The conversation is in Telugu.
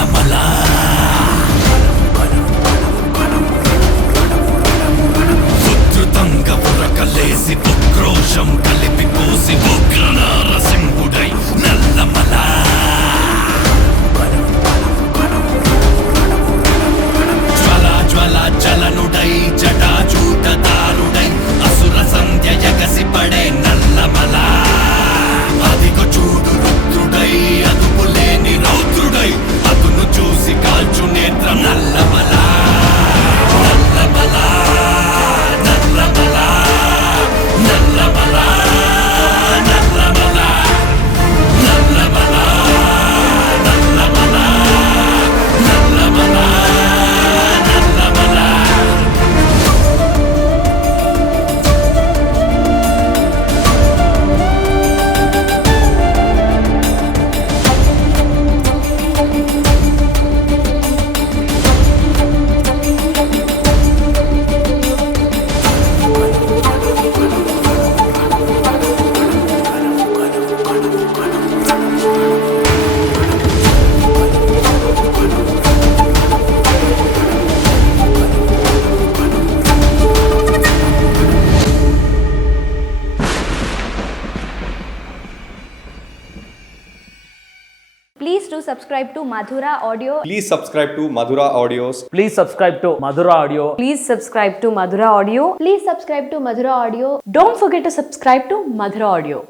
నల్లమల ఉద్ధృతంగా ఉరకలేసి ఉక్రోషం కలిపి పోసి ఉగ్రనారసింహుడై నల్లమల జ్వల జలనుడై జటాచూటదారుడై అసుర సంధ్య ఎగసి పడే నల్లమల అదిగో చూడు రుద్రుడై అదుపులేని రౌద్రుడై అదును చూసి కాల్చు నేత్రం Nallamala Nallamala Nallamala Nallamala Nallamala Nallamala Nallamala Nallamala Please do subscribe to Madhura Audio. Please subscribe to Madhura Audios. Please subscribe to Madhura Audio. Please subscribe to Madhura Audio. Please subscribe to Madhura Audio. Don't forget to subscribe to Madhura Audio.